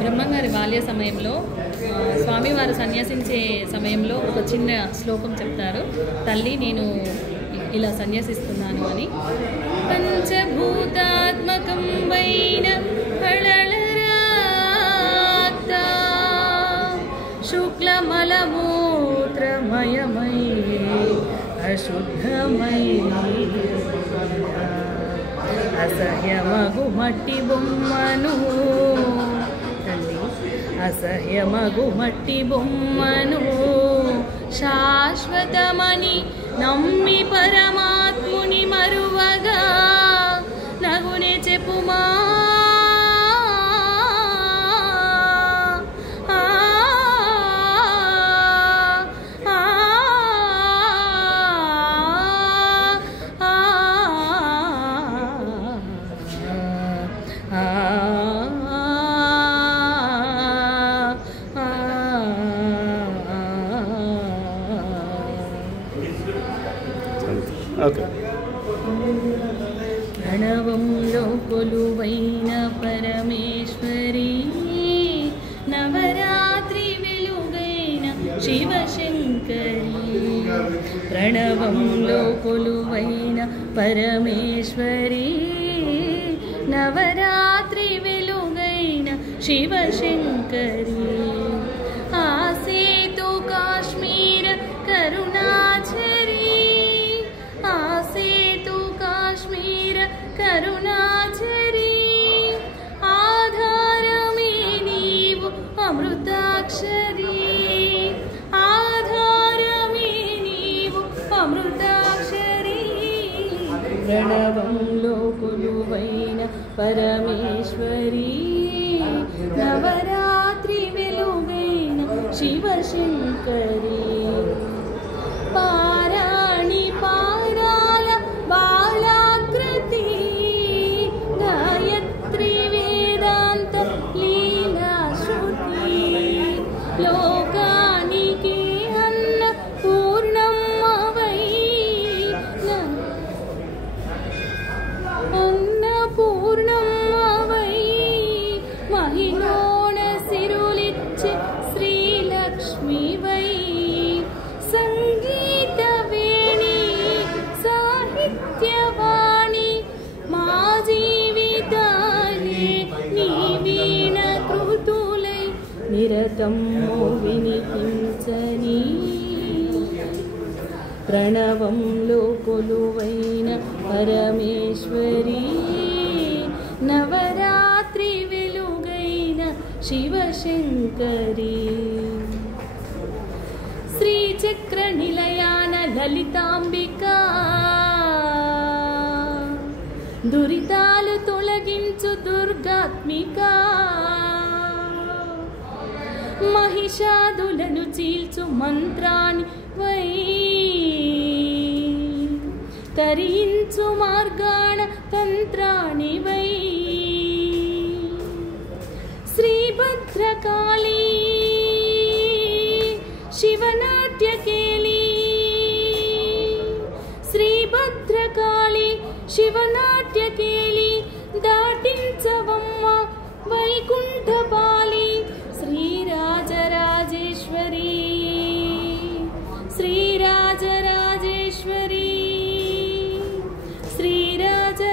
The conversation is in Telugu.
బ్రహ్మంగారి బాల్య సమయంలో స్వామివారు సన్యాసించే సమయంలో ఒక చిన్న శ్లోకం చెప్తారు. తల్లి నేను ఇలా సన్యాసిస్తున్నాను అని. పంచభూతాత్మకం వైన హళళరాక్త శుక్లమలమూత్రమయమై అశుద్ధమై అసహ్యమగు మట్టి బొమ్మను తల్లి అసహ్యమగు మట్టి బొమ్మను శాశ్వతమని నమ్మి పరమాత్ముని మరువగా నగునే చెప్పుమా ప్రణవంలో కొలువైన పరమేశ్వరి నవరాత్రి వెలుగైన శివశంకరి. ప్రణవంలో కొలువైన పరమేశ్వరి నవరాత్రి వెలుగైన శివశంకరి. ఆసేతు కాశ్మీర కరుణాచరి ఆసేతు కాశ్మీర కరుణాచరి. ఆధారమే నీవు అమృతాక్షరి ఆధారమే నీవు అమృతాక్షరి. ప్రణవంలో కొలువైన పరమేశ్వరి నవరాత్రి వెలుగైన శివశంకరి. పారాణి పారాల బాలాకృతి గాయత్రి వేదాంత లీలా శృతి. లోకానికి అన్న పూర్ణమ్మవై అన్నపూర్ణమ్మవై మహిళోణ సిరులిచ్చే శ్రీలక్ష్మివై. సంగీత వేణి సాహిత్యవాణి మా జీవితాలే నీ వీణ కృతులై నిరతము వినిపించని. ప్రణవంలో కొలువైన పరమేశ్వరి నవరాత్రి వెలుగైన శివశంకరి. శ్రీచక్ర నిలయాన లలితాంబికా దురితాలు తొలగించు దుర్గాత్మిక. మహిషాదులను చీల్చు మంత్రాన్ని వై తరించు మార్గాణ తంత్రాన్ని వై. శ్రీభద్రకాళీ శివనాట్యకేళి శ్రీభద్రకాళి శివనాట్యకేళి దాటించవమ్మ వైకుంఠపాలి. శ్రీరాజరాజేశ్వరి శ్రీరాజరాజేశ్వరి శ్రీరాజరాజేశ్వరి.